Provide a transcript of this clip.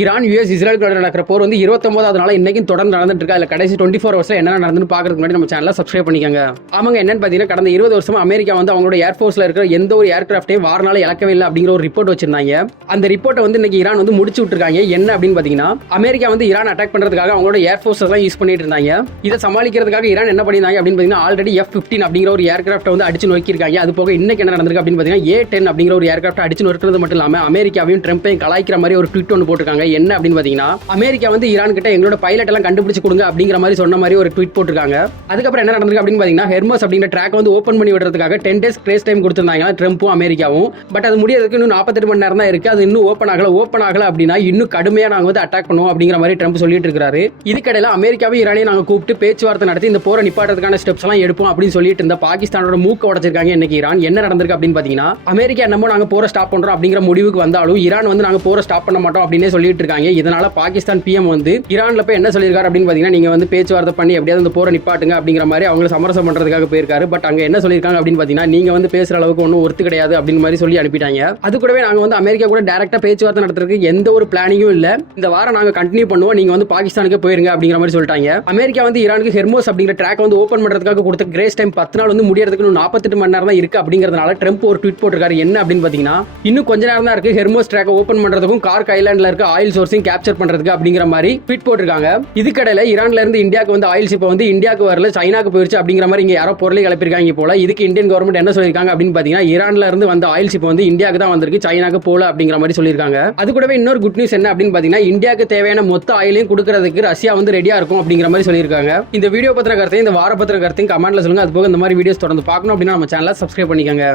Iran US இஸ்ரேலுக்கு நடக்கிற போர் வந்து 29வது நாள் இன்னைக்கும் தொடர்ந்து நடந்துட்டு இருக்கு. அதில் கடைசி 24 ஹவர்ஸ்ல என்ன நடந்துன்னு பார்க்கறதுக்கு முன்னாடி நம்ம சேனலை சப்ஸ்கிரைப் பண்ணிக்கோங்க. ஆமாங்க, என்னன்னு பார்த்தீங்கன்னா கடந்த 20 வருஷமா அமெரிக்கா வந்து அவங்களோட ஏர்ஃபோர்ஸ்ல இருக்கிற எந்த ஒரு ஏர்கிராஃப்டையும் வாரனால இழக்கவே இல்லை அப்படிங்கிற ஒரு ரிப்போர்ட் வச்சிருந்தாங்க. அந்த ரிப்போர்ட்டை வந்து இன்னைக்கு ஈரான் வந்து முடிச்சு விட்டுருக்காங்க. என்ன அப்படின்னு பார்த்தீங்கன்னா அமெரிக்கா வந்து ஈரான் அட்டாக் பண்றதுக்காக அவங்களோட ஏர்ஃபோர்ஸ் எல்லாம் யூஸ் பண்ணிட்டு இருந்தாங்க. இதை சமாளிக்கிறதுக்காக ஈரான் என்ன பண்ணியிருந்தாங்க அப்படின்னு பார்த்தீங்கன்னா ஆல்ரெடி F-15 அப்படிங்கிற ஒரு ஏர்கிராஃப்ட் வந்து அடிச்சு நோக்கியிருக்காங்க. அது போக இன்னைக்கு என்ன நடந்திருக்கு அப்படின்னு பார்த்தீங்கன்னா A-10 அப்படிங்கிற ஒரு ஏர்கிராஃப்ட் அடிச்சு நோக்கிறது மட்டும் இல்லாமல் அமெரிக்காவையும் ட்ரம்பையும் கலாய்க்கிற மாதிரி ஒரு ட்வீட் ஒன்று போட்டிருக்காங்க. என்ன அப்படின்னு பார்த்தீங்கன்னா அமெரிக்கா வந்து ஈரான் கிட்ட எங்களோட பைலட் எல்லாம் கண்டுபிடிச்சு கொடுங்க அப்படிங்கிற மாதிரி சொன்ன மாதிரி ஒரு ட்வீட் போட்டிருக்காங்க. அதுக்கப்புறம் என்ன நடந்திருக்கு அப்படின்னு பாத்தீங்கன்னா ஹெர்மோஸ் அப்படிங்கிற ட்ராக் வந்து ஓபன் பண்ணி விடுறதுக்காக 10 days கிரேஸ் டைம் கொடுத்திருந்தாங்க ட்ரம்பும் அமெரிக்காவும். பட் அது முடியறதுக்கு இன்னும் 48 மணி நேரம் தான் இருக்கு. அது இன்னும் ஓபன் ஆகல அப்படின்னா இன்னும் கடுமையா நாங்க வந்து அட்டாக் பண்ணுவோம் அப்படிங்கிற மாதிரி ட்ரம்ப் சொல்லிட்டு இருக்காரு. இதுக்கடையில அமெரிக்காவும் ஈரானையும் நாங்க கூப்பிட்டு பேச்சுவார்த்தை நடத்தி இந்த போரை நிப்பாட்டுறதுக்கான ஸ்டெப்ஸ் எல்லாம் எடுப்போம் அப்படின்னு சொல்லிட்டு இருந்த பாகிஸ்தானோட மூக்க உடைச்சிருக்காங்க. இன்னைக்கு ஈரான் என்ன நடந்திருக்கு அப்படின்னு பாத்தீங்கன்னா அமெரிக்கா என்னமோ நாங்க போரை ஸ்டாப் பண்றோம் அப்படிங்கிற முடிவுக்கு வந்தாலும் ஈரான் வந்து நாங்க போரை ஸ்டாப் பண்ண மாட்டோம் அப்படின்னு சொல்லிட்டு இருக்காங்க. இதனால பாகிஸ்தான் பிஎம் வந்து ஈரான்ல போய் என்ன சொல்லியிருக்காரு அப்படின்னு பாத்தீங்கன்னா நீங்க வந்து பேச்சுவார்த்தை பண்ணி எப்படியாவது இந்த போரை நிப்பாட்டுங்க அப்படிங்கிற மாதிரி அவங்களை சமரசம் பண்றதுக்காக போயிருக்காரு. பட் அங்க என்ன சொல்லியிருக்காங்க அப்படின்னு பாத்தீங்கன்னா நீங்க வந்து பேசுற அளவுக்கு ஒன்றும் ஒர்த்து கிடையாது அப்படின்னு மாதிரி சொல்லி அனுப்பிட்டாங்க. அது கூடவே நாங்க வந்து அமெரிக்கா கூட டைரக்டா பேச்சுவார்த்தை நடத்துறதுக்கு எந்த ஒரு பிளானிங்கும் இல்ல, இந்த வாரம் நாங்க கண்டினியூ பண்ணுவோம், நீங்க வந்து பாகிஸ்தானுக்கு போயிருங்க அப்படிங்கிற மாதிரி சொல்லிட்டாங்க. அமெரிக்கா வந்து ஈரானுக்கு ஹெர்மோஸ் அப்படிங்கிற ட்ராக் வந்து ஓபன் பண்றதுக்காக கொடுத்த கிரேஸ் டைம் 10 நாள் வந்து முடியறதுக்கு 48 மணி நேரம் தான் இருக்கு. அப்படிங்கிறதுனால ட்ரம்ப் ஒரு ட்வீட் போட்டிருக்காரு. என்ன அப்படின்னு பாத்தீங்கன்னா இன்னும் கொஞ்ச நேரம் தான் இருக்கு ஹெர்மோஸ் ட்ராக் ஓபன் பண்றதுக்கும் கார்க் ஐலாண்ட்ல இருக்க ஆயில் சோர்ஸையும் கேப்சர் பண்றதுக்கு அப்படிங்கிற மாதிரி ட்வீட் போட்டிருக்காங்க. இதுக்கடையில ஈரான்ல இருந்து இந்தியாவுக்கு வந்து ஆயில் ஷிப் வந்து இந்தியாவுக்கு வரல, சைனாக்கு போயிருச்சு அப்படிங்கிற மாதிரி இங்க யாரோ பொருளை கிளப்பிருக்காங்க போல. இதுக்கு இந்தியன் கவர்மெண்ட் என்ன சொல்லிருக்காங்க அப்படின்னு பாத்தீங்கன்னா ஈரான்ல இருந்து வந்த ஆயில் ஷிப் வந்து இந்தியாவுக்கு தான் வந்திருக்கு, சைனாக்கு போல அப்படிங்கிற மாதிரி சொல்லிருக்காங்க. அது கூடவே இன்னொரு குட் நியூஸ் என்ன அப்படின்னு பாத்தீங்கன்னா இந்தியாவுக்கு தேவையான மொத்த ஆயிலையும் கொடுக்கறதுக்கு ரஷ்யா வந்து ரெடியா இருக்கும் அப்படிங்கிற மாதிரி சொல்லிருக்காங்க. இந்த வீடியோ பத்திர கருத்தையும் இந்த வார பத்திர கருத்தையும் கமெண்ட்ல சொல்லுங்க. அது போக இந்த மாதிரி வீடியோஸ் தொடர்ந்து பார்க்கணும் அப்படின்னா நம்ம சேனலை சப்ஸ்கிரைப் பண்ணிக்கோங்க.